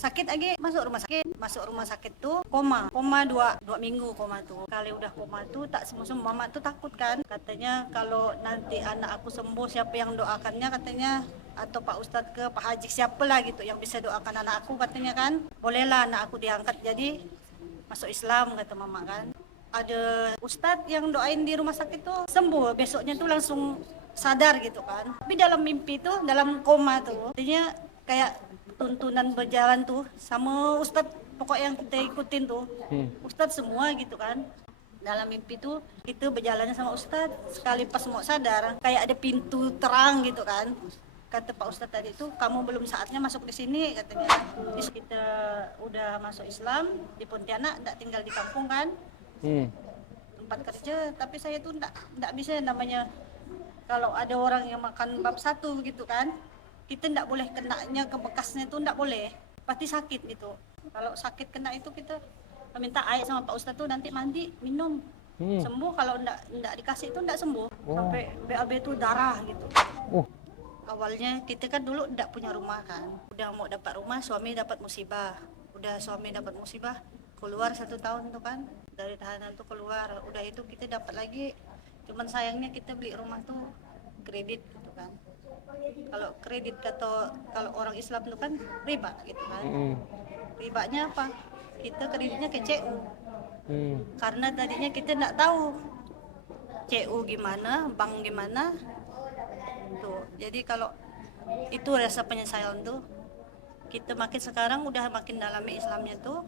sakit lagi masuk rumah sakit tuh koma dua minggu koma tuh. Kali udah koma tuh tak sembuh, mama tuh takut kan, katanya kalau nanti anak aku sembuh siapa yang doakannya, katanya, atau Pak Ustadz ke Pak Haji siapa lah gitu yang bisa doakan anak aku, katanya kan. Bolehlah anak aku diangkat jadi masuk Islam, kata mama kan. Ada Ustadz yang doain di rumah sakit tuh sembuh, besoknya tuh langsung sadar gitu kan. Tapi dalam mimpi tuh, dalam koma tuh, artinya kayak tuntunan berjalan tuh sama Ustadz, pokoknya yang kita ikutin tuh Ustadz semua gitu kan. Dalam mimpi tuh kita berjalannya sama Ustadz, sekali pas mau sadar kayak ada pintu terang gitu kan. Kata Pak Ustadz tadi tuh, kamu belum saatnya masuk di sini, katanya. Terus kita udah masuk Islam di Pontianak, enggak tinggal di kampung kan, tempat kerja. Tapi saya tuh enggak bisa, namanya kalau ada orang yang makan bab satu gitu kan, kita enggak boleh kenanya ke bekasnya tuh, enggak boleh, pasti sakit gitu. Kalau sakit kena itu kita minta air sama Pak Ustadz tuh, nanti mandi minum sembuh. Kalau enggak dikasih itu enggak sembuh. Sampai BAB tuh darah gitu. Awalnya kita kan dulu enggak punya rumah kan, udah mau dapat rumah, suami dapat musibah. Udah suami dapat musibah, keluar 1 tahun tuh kan dari tahanan tuh keluar. Udah itu kita dapat lagi, cuman sayangnya kita beli rumah tuh kredit gitu kan. Kalau kredit kalau orang Islam tuh kan riba gitu kan. Ribanya apa? Kita kreditnya ke CU. Karena tadinya kita enggak tahu CU gimana, bank gimana tuh. Jadi kalau itu rasa penyesalan tuh, kita makin sekarang udah makin dalami Islamnya tuh,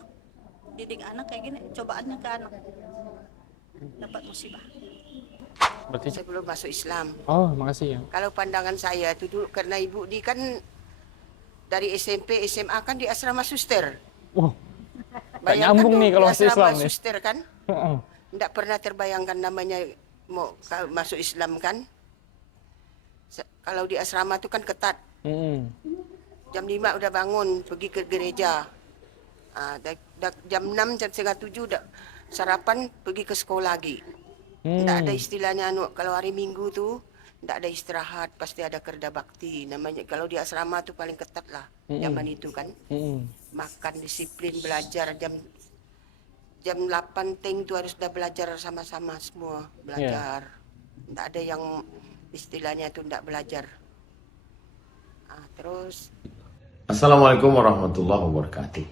didik anak kayak gini, cobaannya ke anak dapat musibah. Berarti Sebelum masuk Islam. oh, makasih ya. Kalau pandangan saya itu dulu, karena ibu di kan dari SMP, SMA kan di asrama suster. Wah, tak Bayangkan nyambung tuh, nih kalau di masuk asrama Islam nih. suster kan, tidak pernah terbayangkan namanya mau masuk Islam kan. Kalau di asrama itu kan ketat. Jam 5 udah bangun, pergi ke gereja. Jam 6, jam setengah 7 udah sarapan, pergi ke sekolah lagi. Tidak ada istilahnya kalau hari Minggu tuh tidak ada istirahat, pasti ada kerja bakti. Namanya kalau di asrama tuh paling ketat lah zaman itu kan. Makan disiplin, belajar jam 8 ting tuh harus udah belajar sama-sama semua, belajar. Tidak ada yang istilahnya itu tidak belajar. Terus Assalamualaikum warahmatullahi wabarakatuh.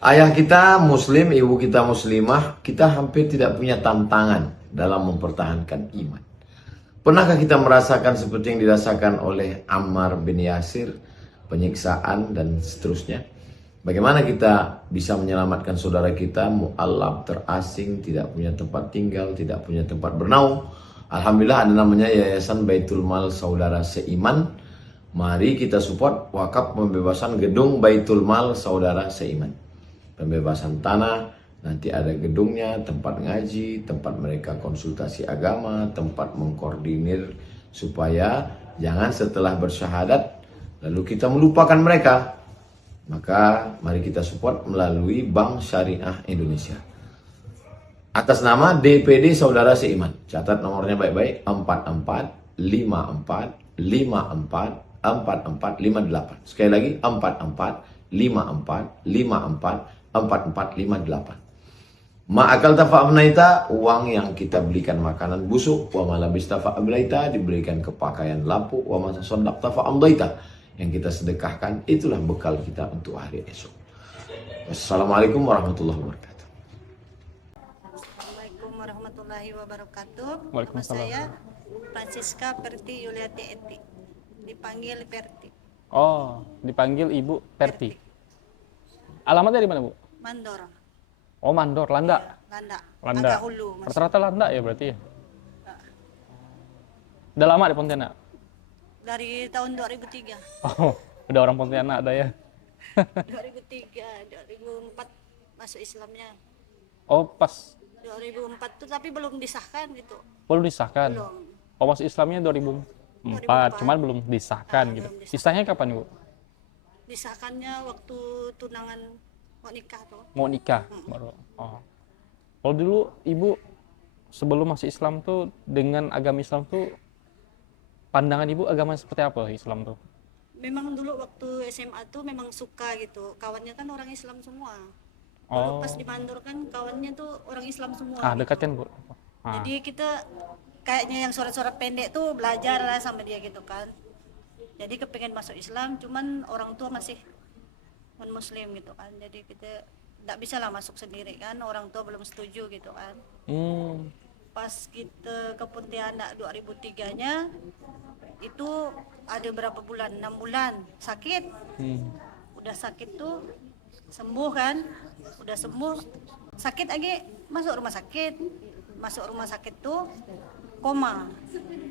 Ayah kita muslim, ibu kita muslimah, kita hampir tidak punya tantangan dalam mempertahankan iman. Pernahkah kita merasakan seperti yang dirasakan oleh Ammar bin Yasir, penyiksaan dan seterusnya? Bagaimana kita bisa menyelamatkan saudara kita, mu'allab, terasing, tidak punya tempat tinggal, tidak punya tempat bernaung? Alhamdulillah ada namanya Yayasan Baitul Mal Saudara Seiman. Mari kita support wakaf pembebasan gedung Baitul Mal Saudara Seiman. Pembebasan tanah, nanti ada gedungnya, tempat ngaji, tempat mereka konsultasi agama, tempat mengkoordinir supaya jangan setelah bersyahadat lalu kita melupakan mereka. Maka mari kita support melalui Bank Syariah Indonesia. Atas nama DPD Saudara Seiman. Catat nomornya baik-baik, 44 54 54 4458. Sekali lagi 44 54 54 4458. Ma'akal tafa'amnaita, uang yang kita belikan makanan busuk, wa malabis tafa'ablaita, diberikan ke pakaian lapuk, wa masasodak tafa'amdaita, yang kita sedekahkan, itulah bekal kita untuk hari esok. Wassalamualaikum warahmatullahi wabarakatuh. Assalamualaikum warahmatullahi wabarakatuh. Nama Waalaikumsalam. saya Francisca Perti Yuliati Eti, dipanggil Perti. Oh, dipanggil Ibu Perti. Alamatnya di mana, Bu? Mandor. Oh, Mandor, Landa. Landa. Landa. Agak hulu, Mas. Rata-rata Landa ya berarti ya? Udah lama di Pontianak? Dari tahun 2003. Oh, udah orang Pontianak ada ya? 2003, 2004 masuk Islamnya. Oh, pas 2004 tuh tapi belum disahkan gitu. belum disahkan. Belum. Oh, masuk Islamnya 2004, cuman belum disahkan gitu. belum disahkan. Disahnya kapan, Bu? Disahkannya waktu tunangan mau nikah tuh. Mau nikah baru. Oh. Kalau dulu Ibu sebelum masuk Islam tuh dengan agama Islam tuh pandangan Ibu agama seperti apa Islam tuh? Memang dulu waktu SMA tuh memang suka gitu. Kawannya kan orang Islam semua. Dulu Oh. pas di Mandor kan kawannya tuh orang Islam semua. Ah, gitu. dekat kan, Bu? Ah. Jadi kita kayaknya yang surat-surat pendek tuh belajar lah sama dia gitu kan. Jadi kepengen masuk Islam, cuman orang tua masih non Muslim gitu kan. Jadi kita nggak bisa lah masuk sendiri kan. Orang tua belum setuju gitu kan. Hmm. Pas kita ke Pontianak 2003-nya itu ada berapa bulan? 6 bulan sakit. Hmm. Udah sakit tuh sembuh kan, udah sembuh sakit lagi masuk rumah sakit tuh koma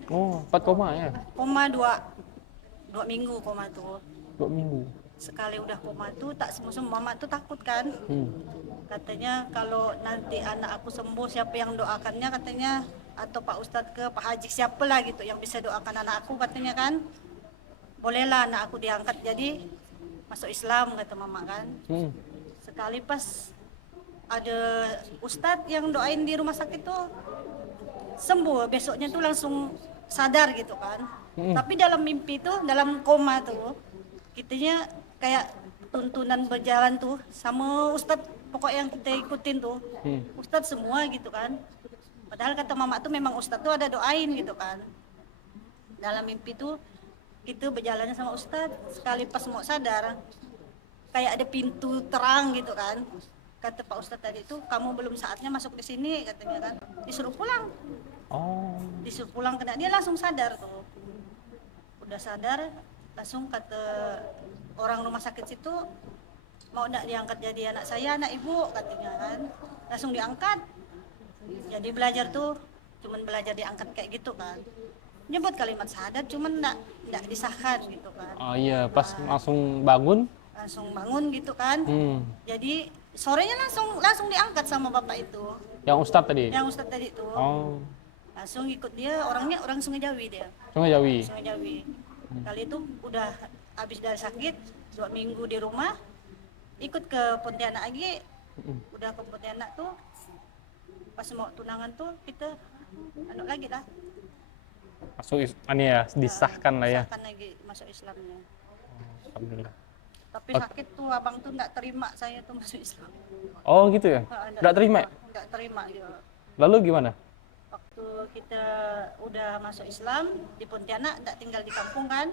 Oh, 4 koma ya? koma dua minggu koma tuh. 2 minggu. Sekali udah koma tuh tak sembuh, mama tuh takut kan, Hmm. katanya kalau nanti anak aku sembuh siapa yang doakannya, katanya, atau Pak Ustadz ke Pak Haji siapa lah gitu yang bisa doakan anak aku, katanya kan bolehlah anak aku diangkat jadi masuk Islam, kata mama kan. Hmm. Sekali pas ada ustadz yang doain di rumah sakit tuh sembuh, besoknya tuh langsung sadar gitu kan. Tapi dalam mimpi tuh, dalam koma tuh kitanya kayak tuntunan berjalan tuh sama ustadz pokok yang kita ikutin tuh. Ustadz semua gitu kan. Padahal kata mama tuh memang ustadz tuh ada doain gitu kan. Dalam mimpi tuh kita berjalannya sama ustadz, sekali pas mau sadar kayak ada pintu terang gitu kan. Kata Pak Ustadz tadi itu, kamu belum saatnya masuk di sini, katanya kan. Disuruh pulang, Oh. disuruh pulang, kena dia langsung sadar tuh. Udah sadar, langsung kata orang rumah sakit situ, mau enggak diangkat jadi anak saya, anak ibu, katanya kan. Langsung diangkat. Jadi belajar tuh, cuman belajar diangkat kayak gitu kan. Nyebut kalimat syahadat, cuman enggak disahkan gitu kan. Oh iya, pas langsung bangun. Langsung bangun gitu kan. Hmm. Jadi sorenya langsung diangkat sama bapak itu, Yang Ustadz tadi. yang Ustadz tadi tuh. Oh. Langsung ikut dia, orangnya orang Sungai Jawi dia, Sungai Jawi. Sungai Jawi. Kali itu udah habis dari sakit 2 minggu di rumah, ikut ke Pontianak lagi. Udah ke Pontianak tuh pas mau tunangan tuh kita anu lagi lah, Masuk ini ya, disahkan lah ya. disahkan lagi masuk Islamnya. Alhamdulillah. Tapi sakit tuh abang tuh nggak terima saya tuh masuk Islam. Oh gitu ya? Nggak terima ya? Nggak terima gitu. Lalu gimana? Waktu kita udah masuk Islam di Pontianak, nggak tinggal di kampung kan,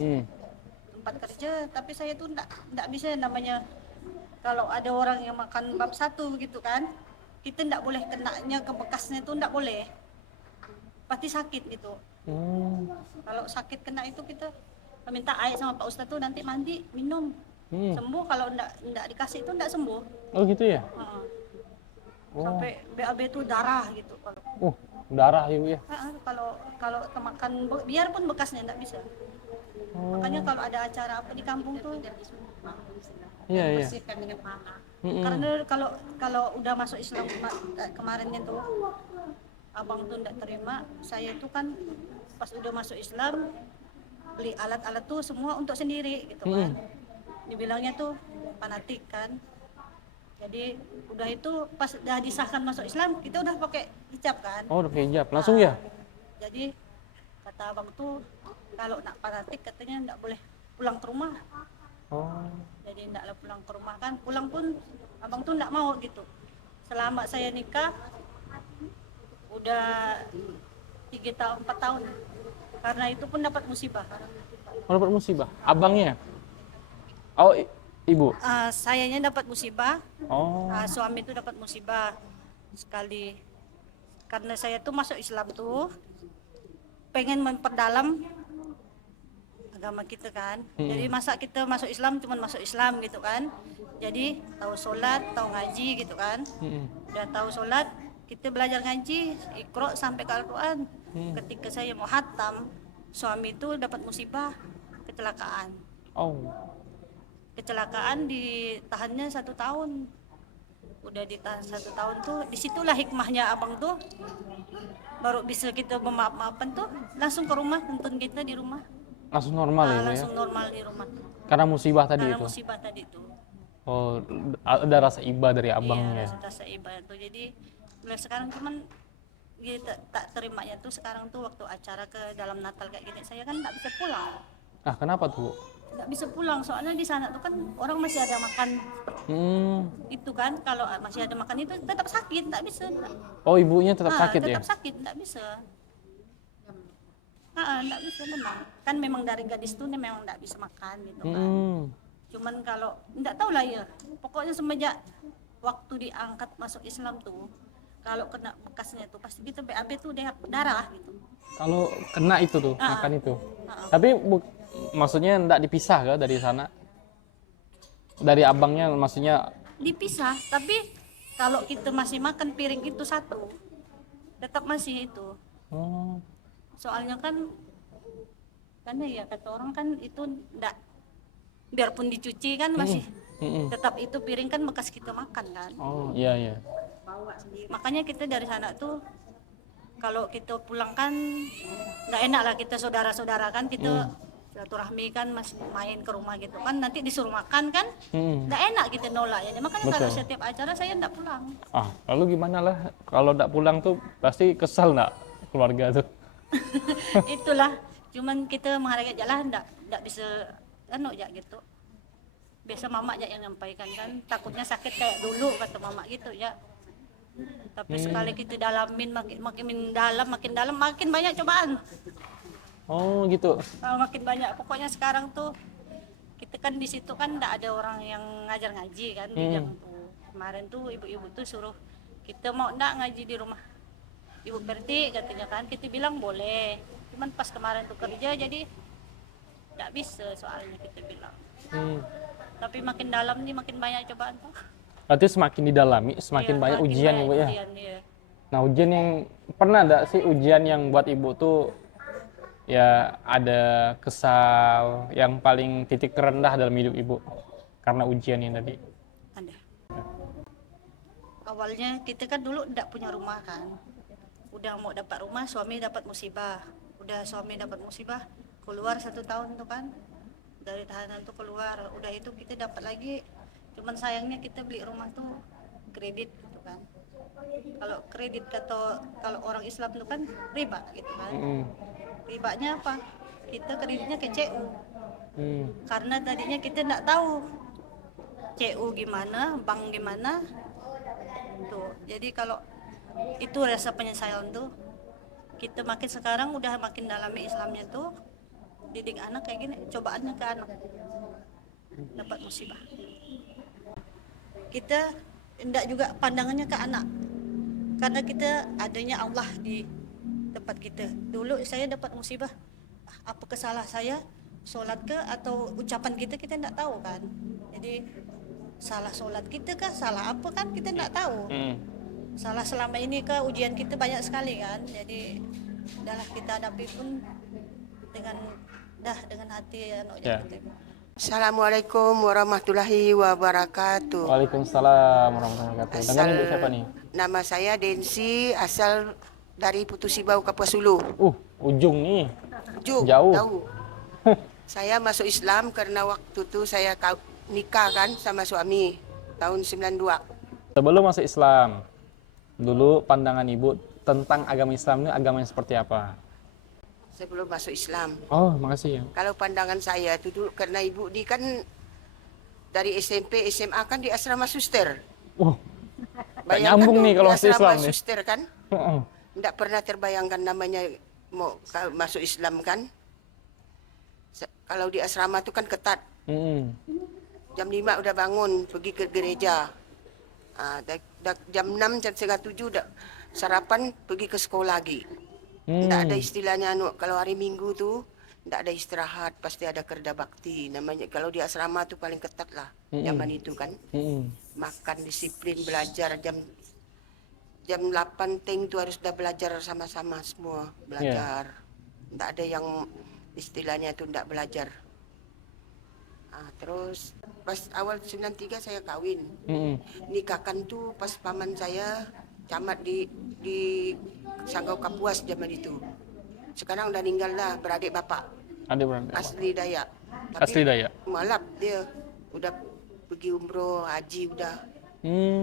Hmm. tempat kerja. Tapi saya tuh nggak bisa, namanya kalau ada orang yang makan bab satu gitu kan, kita nggak boleh kenanya ke bekasnya tuh, nggak boleh, pasti sakit gitu. Hmm. Kalau sakit kena itu kita minta air sama Pak Ustadz tuh, nanti mandi minum sembuh. Kalau nggak dikasih itu nggak sembuh. Oh gitu ya? Heeh. Oh. Sampai BAB tuh darah gitu. Darah ya Bu ya? Kalau kemakan biarpun bekasnya nggak bisa. Makanya kalau ada acara apa di kampung tuh, Iya iya. bersihkan minyak mana. Mm-mm. Karena kalau udah masuk Islam kemarinnya tuh, abang tuh nggak terima. Saya tuh kan pas udah masuk Islam beli alat-alat tuh semua untuk sendiri gitu kan. Dibilangnya tuh fanatik kan. Jadi udah itu pas udah disahkan masuk Islam, kita udah pakai hijab kan. Oh udah pakai hijab, langsung ya? Jadi kata abang tuh kalau nak fanatik katanya nggak boleh pulang ke rumah. Oh. Jadi ndaklah pulang ke rumah kan. Pulang pun abang tuh nggak mau gitu. Selama saya nikah udah 3 tahun 4 tahun. Karena itu pun dapat musibah. Oh dapat musibah? Abangnya? Oh ibu? Sayanya dapat musibah. Oh. Suami itu dapat musibah sekali. Karena saya tuh masuk Islam tuh pengen memperdalam agama kita kan. Jadi masa kita masuk Islam cuman masuk Islam gitu kan. Jadi tahu sholat, tahu ngaji gitu kan. Udah tahu sholat, kita belajar ngaji, Iqra sampai ke Al-Quran. Ketika saya mau khatam, suami itu dapat musibah kecelakaan. Oh. Kecelakaan ditahannya 1 tahun. Udah ditahan 1 tahun tuh, disitulah hikmahnya abang tuh. Baru bisa kita memaaf-maafan tuh, langsung ke rumah, nonton kita di rumah. Langsung normal ya Bu ya? Langsung normal di rumah. Karena musibah tadi Karena itu? musibah tadi tuh. Oh ada rasa iba dari abangnya? Iya, rasa ibadah tuh. Jadi mulai sekarang cuman kita tak terimanya tuh sekarang tuh waktu acara ke dalam Natal kayak gini, saya kan nggak bisa pulang. Ah, kenapa tuh, Bu? Nggak bisa pulang soalnya di sana tuh kan orang masih ada makan Hmm. itu kan, kalau masih ada makan itu tetap sakit, nggak bisa. Oh, ibunya tetap sakit ya? Tetap sakit, nggak bisa. Nggak bisa memang. Kan memang dari gadis tuh memang nggak bisa makan gitu kan. Hmm. Cuman kalau nggak tahu lah ya. Pokoknya semenjak waktu diangkat masuk Islam tuh, kalau kena bekasnya tuh pasti gitu BAB tuh darah gitu. Kalau kena itu tuh, Ah. makan itu. Ah. Tapi maksudnya enggak dipisah kah dari sana? Dari abangnya maksudnya. Dipisah, tapi kalau kita masih makan piring itu satu, tetap masih itu. Oh. Soalnya kan karena ya kata orang kan itu ndak, biarpun dicuci kan masih tetap itu piring kan bekas kita makan kan. Oh, iya iya. Makanya kita dari sana tuh kalau kita pulang kan nggak enak lah, kita saudara-saudara kan kita silaturahmi kan, masih main ke rumah gitu kan, nanti disuruh makan kan nggak enak kita nolak ya. Makanya kalau Betul. setiap acara saya nggak pulang. Ah, lalu gimana lah kalau enggak pulang tuh pasti kesal enggak keluarga tuh? Itulah, cuman kita menghargai jalan nggak bisa ya gitu. Biasa mama aja yang nyampaikan kan, takutnya sakit kayak dulu kata mama gitu ya. Tapi sekali kita dalamin makin dalam makin banyak cobaan. Oh, gitu. Makin banyak, pokoknya sekarang tuh kita kan di situ kan nggak ada orang yang ngajar ngaji kan di jam tuh. Kemarin tuh ibu-ibu tuh suruh kita mau nggak ngaji di rumah Ibu Perti katanya kan, kita bilang boleh, cuman pas kemarin tuh kerja jadi nggak bisa soalnya kita bilang. Tapi makin dalam nih makin banyak cobaan tuh. Berarti semakin didalami, semakin Iya, banyak makin ujian ya, banyak Bu ya. ujian, iya. Nah, ujian yang pernah ada sih ujian yang buat Ibu tuh ya ada kesal, yang paling titik terendah dalam hidup Ibu karena ujian ini tadi? Ada. Awalnya kita kan dulu tidak punya rumah kan. Udah mau dapat rumah, suami dapat musibah. Udah suami dapat musibah, keluar 1 tahun tuh kan. Dari tahanan tuh keluar. Udah itu kita dapat lagi. Cuman sayangnya kita beli rumah tuh kredit gitu kan. Kalau kredit kalau orang Islam tuh kan riba gitu kan. Ribanya apa? Kita kreditnya ke CU. Karena tadinya kita nggak tahu CU gimana, bank gimana. Tuh. Jadi kalau itu rasa penyesalan tuh, kita makin sekarang udah makin dalami Islamnya tuh, didik anak kayak gini, cobaannya ke anak dapat musibah. Kita enggak juga pandangannya ke anak, karena kita adanya Allah di tempat kita. Dulu saya dapat musibah, apa kesalah saya, sholat ke atau ucapan kita enggak tahu kan. Jadi salah sholat kita kah, salah apa kan kita enggak tahu. Salah selama ini ke ujian kita banyak sekali kan, jadi udahlah kita hadapi pun dengan hati Ya. gitu. Assalamualaikum warahmatullahi wabarakatuh. Waalaikumsalam warahmatullahi wabarakatuh. Dengan Ibu siapa nih? Nama saya Densi, asal dari Putusibau, Kapuas Hulu. Ujung nih. Juk, Jauh. tahu. Saya masuk Islam karena waktu itu saya nikah kan sama suami tahun 92. Sebelum masuk Islam, dulu pandangan Ibu tentang agama Islam ini agama yang seperti apa? Sebelum masuk Islam. Oh, makasih ya. Kalau pandangan saya itu dulu karena ibu di kan dari SMP, SMA kan di asrama suster. Tak nyambung nih kalau masuk Islam nih. Suster kan, tidak pernah terbayangkan namanya mau masuk Islam kan. Kalau di asrama itu kan ketat. Jam 5 udah bangun pergi ke gereja. Jam 6, jam setengah 7 udah sarapan pergi ke sekolah lagi. Tidak ada istilahnya kalau hari Minggu tuh tidak ada istirahat, pasti ada kerja bakti namanya. Kalau di asrama tuh paling ketat lah zaman itu kan. Makan disiplin, belajar jam 8 ting tuh harus udah belajar sama-sama semua belajar. Tidak ada yang istilahnya tuh tidak belajar. Terus pas awal 93 saya kawin. Nikahkan tuh pas paman saya camat di Sanggau Kapuas zaman itu. Sekarang udah ninggal lah, beradik bapak. Adik-beradik. Asli Dayak. Asli Dayak. Malap dia udah pergi umroh, haji udah.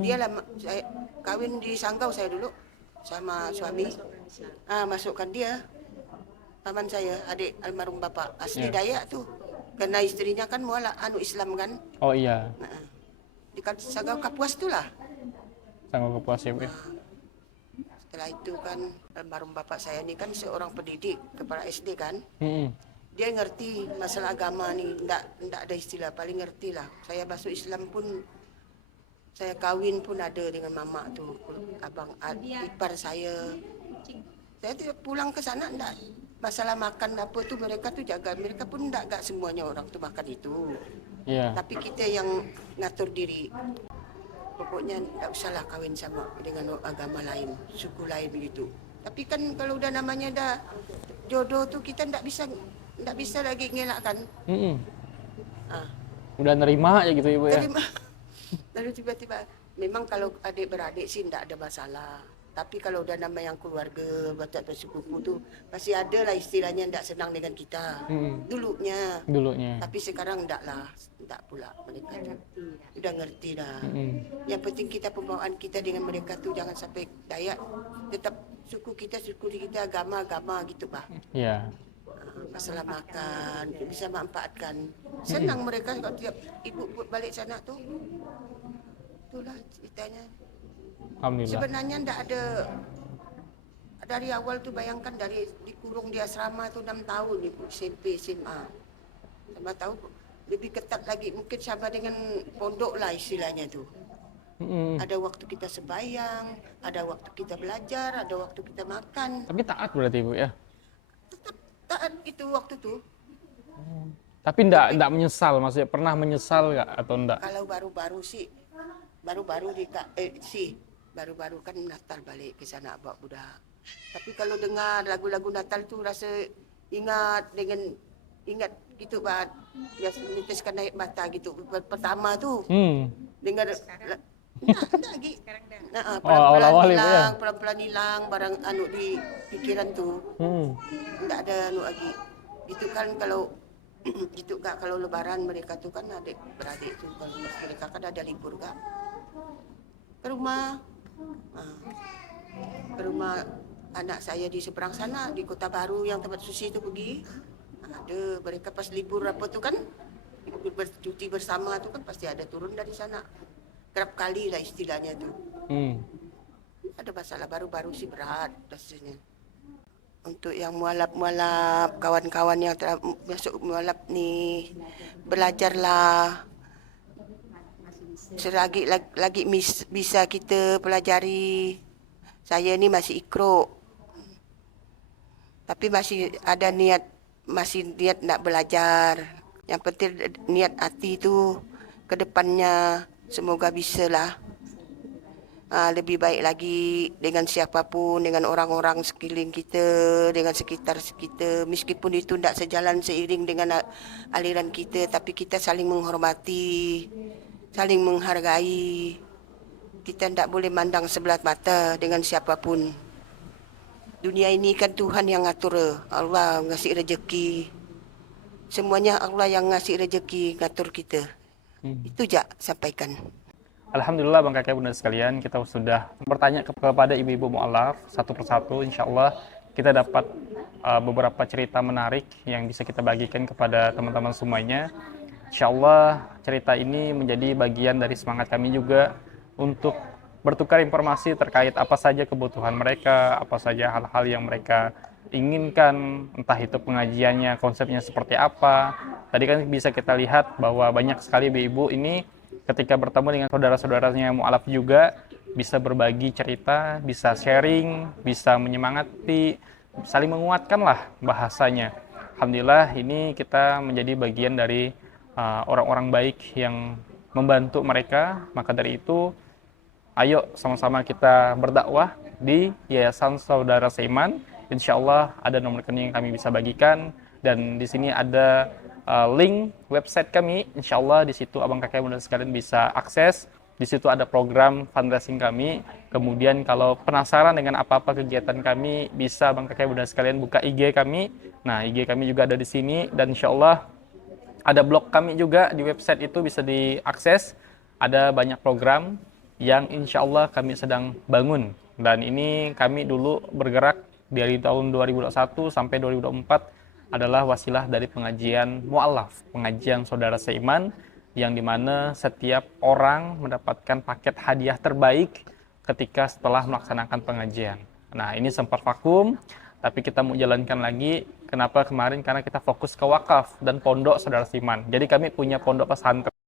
Dia lah saya kawin di Sanggau saya dulu sama suami. Masukkan dia. paman saya, adik almarhum bapak, asli Ya. Dayak tuh. Karena istrinya kan mualaf Islam kan. Oh iya, Nah, di Sagau Kapuas tuh lah. Sanggup Kapuas ya, Bu. Ya? Setelah itu kan almarhum bapak saya ini kan seorang pendidik, kepala SD kan. Mm-mm. Dia ngerti masalah agama nih, ndak ada istilah, paling ngerti lah. Saya masuk Islam pun, saya kawin pun ada dengan mama tuh, abang ipar saya. Saya tidak pulang ke sana, ndak masalah makan apa tuh mereka tuh jaga, mereka pun nggak semuanya orang tuh makan itu. Iya. Tapi kita yang ngatur diri. Pokoknya nggak usahlah kawin sama dengan agama lain, suku lain begitu. Tapi kan kalau udah namanya dah jodoh tuh kita nggak bisa lagi ngelakkan. Mm-mm. Ah, Udah nerima ya gitu Ibu ya. terima. Lalu tiba-tiba, memang kalau adik beradik sih nggak ada masalah. Tapi kalau udah nama yang keluarga, batak bersepupu tuh pasti ada lah istilahnya nggak senang dengan kita. Dulunya. Dulunya. Tapi sekarang enggak lah, enggak pula mereka tuh. Udah ngerti dah. Mm-mm. Yang penting kita pembawaan kita dengan mereka tuh jangan sampai Dayak, tetap suku kita agama gitu Pak. Iya. Masalah makan bisa manfaatkan. Senang mereka kalau tiap ibu balik sana tuh. Itulah ceritanya. Alhamdulillah. Sebenarnya enggak ada dari awal tuh, bayangkan dari dikurung di asrama tuh 6 tahun ibu, SMP, SMA. Sama tahu lebih ketat lagi, mungkin sama dengan pondok lah istilahnya tuh. Mm-mm. Ada waktu kita sembahyang, ada waktu kita belajar, ada waktu kita makan. Tapi taat berarti Ibu ya. Tetap taat itu waktu tuh. Tapi enggak menyesal, maksudnya pernah menyesal nggak atau enggak? Kalau baru-baru baru-baru kan Natal balik ke sana bawa budak. Tapi kalau dengar lagu-lagu Natal tuh rasa ingat gitu Pak. Biasa meniteskan air mata gitu. Pertama tuh dengar enggak lagi. Nah, awal-awal Ibu ya. pelan-pelan hilang barang di pikiran tuh. Enggak ada lagi. Itu kan kalau gitu Kak, kalau lebaran mereka tuh kan adik beradik tuh, kalau mereka kan ada libur Kak. Ke rumah anak saya di seberang sana, di Kota Baru yang tempat Susi itu pergi. Ada mereka pas libur apa tuh kan, cuti bersama tuh kan pasti ada turun dari sana. Kerap kali lah istilahnya tuh. Ada masalah baru-baru sih berat rasanya. Untuk yang mualaf-mualaf, kawan-kawan yang masuk mualaf nih, belajarlah. Selagi lagi bisa kita pelajari. Saya ni masih ikro, tapi masih niat nak belajar. Yang penting niat hati tu ke depannya semoga bisalah lebih baik lagi dengan siapapun, dengan orang-orang sekeliling kita, dengan sekitar kita. Meskipun itu tidak sejalan seiring dengan aliran kita, tapi kita saling menghormati, saling menghargai. Kita tidak boleh mandang sebelah mata dengan siapapun. Dunia ini kan Tuhan yang ngatur, Allah ngasih rezeki. Semuanya Allah yang ngasih rezeki, ngatur kita. Itu je sampaikan. Alhamdulillah Bang Kakek Bunda sekalian, kita sudah bertanya kepada ibu-ibu mualaf satu persatu. Insya Allah kita dapat beberapa cerita menarik yang bisa kita bagikan kepada teman-teman semuanya. Insya Allah cerita ini menjadi bagian dari semangat kami juga untuk bertukar informasi terkait apa saja kebutuhan mereka, apa saja hal-hal yang mereka inginkan, entah itu pengajiannya, konsepnya seperti apa. Tadi kan bisa kita lihat bahwa banyak sekali ibu-ibu ini ketika bertemu dengan saudara-saudaranya mualaf juga bisa berbagi cerita, bisa sharing, bisa menyemangati, saling menguatkan lah bahasanya. Alhamdulillah ini kita menjadi bagian dari orang-orang baik yang membantu mereka. Maka dari itu ayo sama-sama kita berdakwah di Yayasan Saudara Seiman. Insya Allah ada nomor rekening yang kami bisa bagikan, dan di sini ada link website kami. Insya Allah di situ abang kakek bunda sekalian bisa akses. Di situ ada program fundraising kami. Kemudian kalau penasaran dengan apa-apa kegiatan kami, bisa abang kakek bunda sekalian buka IG kami. Nah, IG kami juga ada di sini, dan insya Allah ada blog kami juga di website itu bisa diakses. Ada banyak program yang insya Allah kami sedang bangun. Dan ini kami dulu bergerak dari tahun 2021 sampai 2024 adalah wasilah dari pengajian mu'alaf, pengajian saudara seiman, yang dimana setiap orang mendapatkan paket hadiah terbaik ketika setelah melaksanakan pengajian. Nah, ini sempat vakum, tapi kita mau jalankan lagi. Kenapa kemarin? Karena kita fokus ke wakaf dan pondok saudara seiman. Jadi kami punya pondok pesantren